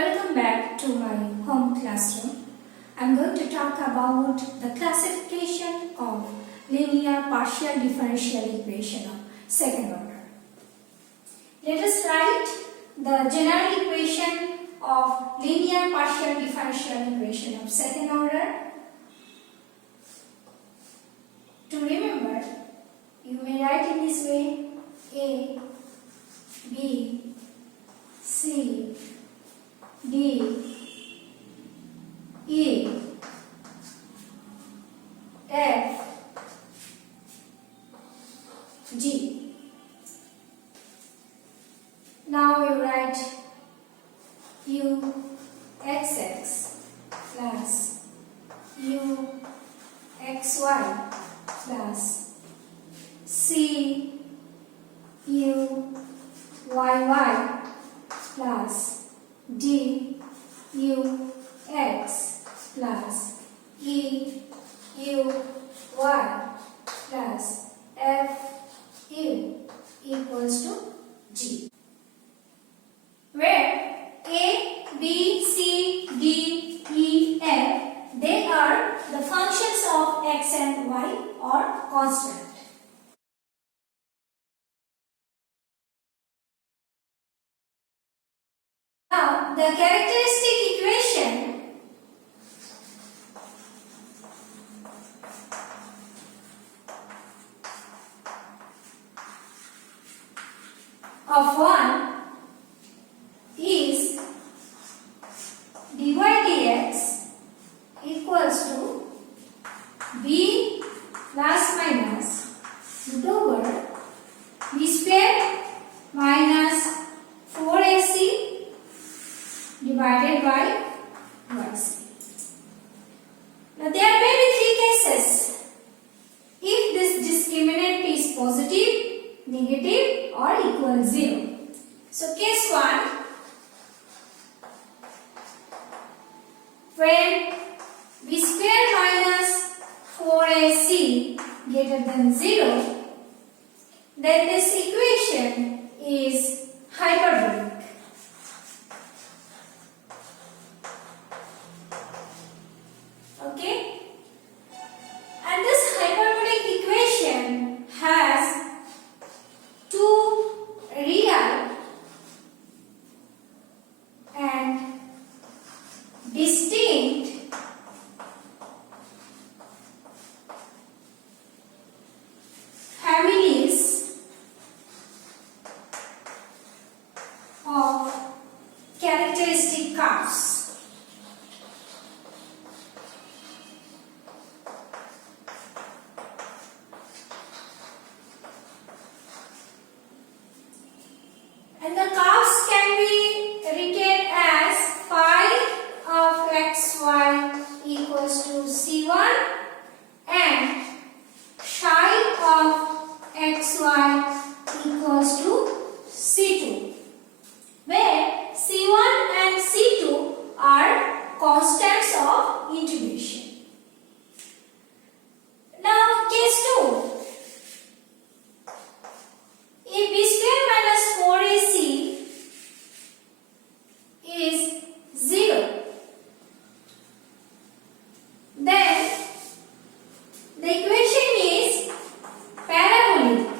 Welcome back to my home classroom. I am going to talk about the classification of linear partial differential equation of second order. Let us write the general equation of linear partial differential equation of second order. To remember, you may write in this way: A, B, C, D, E, F, G. Now you write U XX plus U XY plus C U YY plus D U X plus E U Y plus F U equals to G, where A, B, C, D, E, F, they are the functions of x and y or constant. Now, the characteristic equation of 1 is dy dx equals to b plus minus root over b square minus 4ac divided by yc. Now there may be three cases if this discriminant is positive, negative or equal 0. So case 1, when b square minus 4ac greater than 0, then this equation is hyperbolic. Okay? And this hyperbolic equation has two real and distinct families of characteristic curves. And the curves can be written as phi of xy equals to c1 and psi of xy equals to c2, where c1 and c2 are constants of integration. Now case 2. If b square minus 4ac is 0, then the equation is parabolic,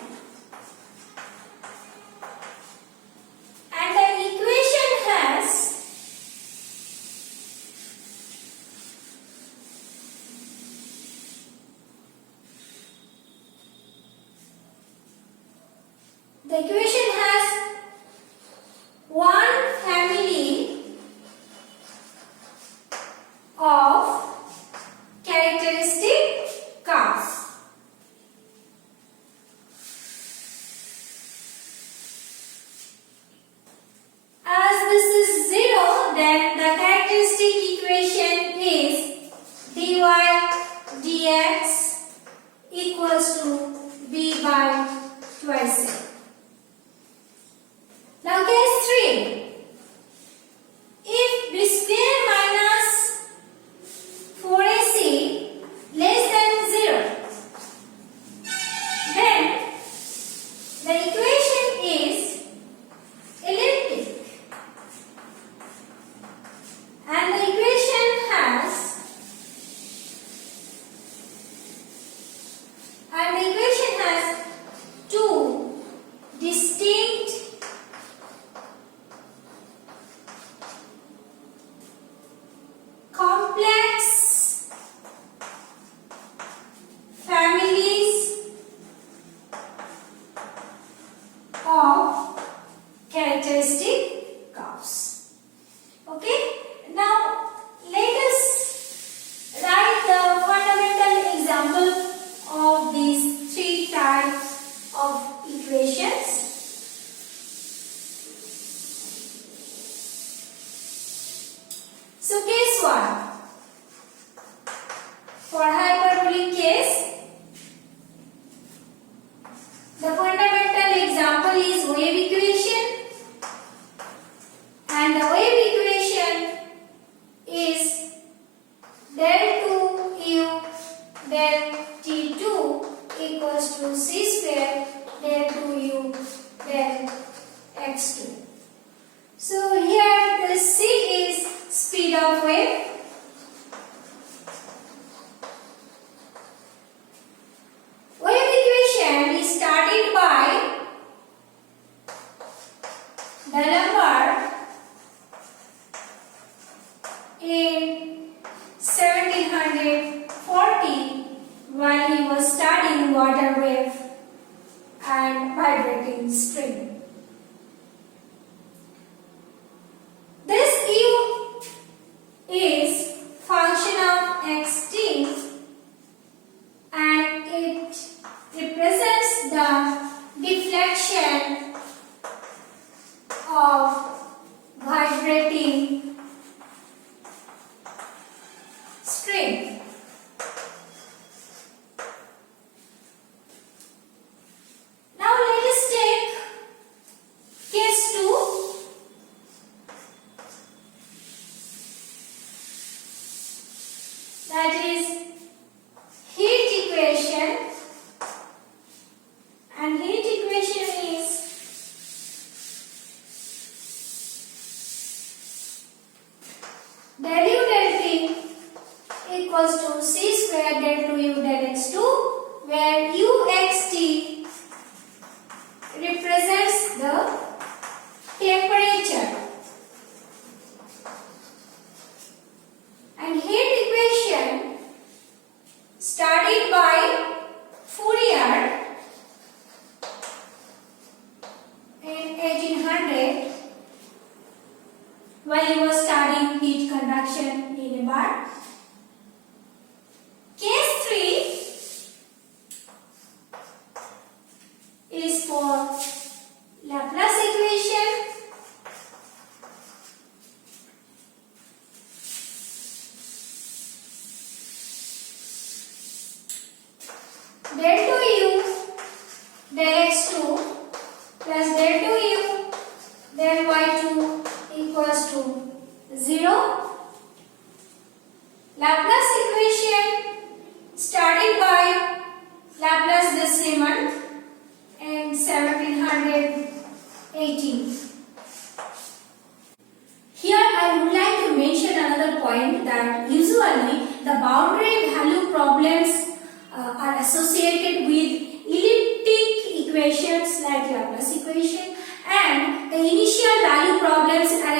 and the equation has one family of characteristic curves. As this is 0, then the characteristic equation is dy dx equals to b by twice a. the number in 1740 while he was studying water wave and vibrating string. This u is function of xt and it represents the deflection of vibrating string. Now let us take case 2. That is heat equation, and heat equation is del u del t equals to c square del 2u del x2, where u xt represents the temperature. And heat equation studied by Fourier in 1800 while he was studying heat conduction in a bar. Case 3 is for Laplace equation. Del 2u del x2 plus del 2u del y2 equals to 0. Laplace equation studied by Laplace de Simon in 1718. Here I would like to mention another point, that usually the boundary value problems are associated with elliptic equations like Laplace equation, and the initial value problems are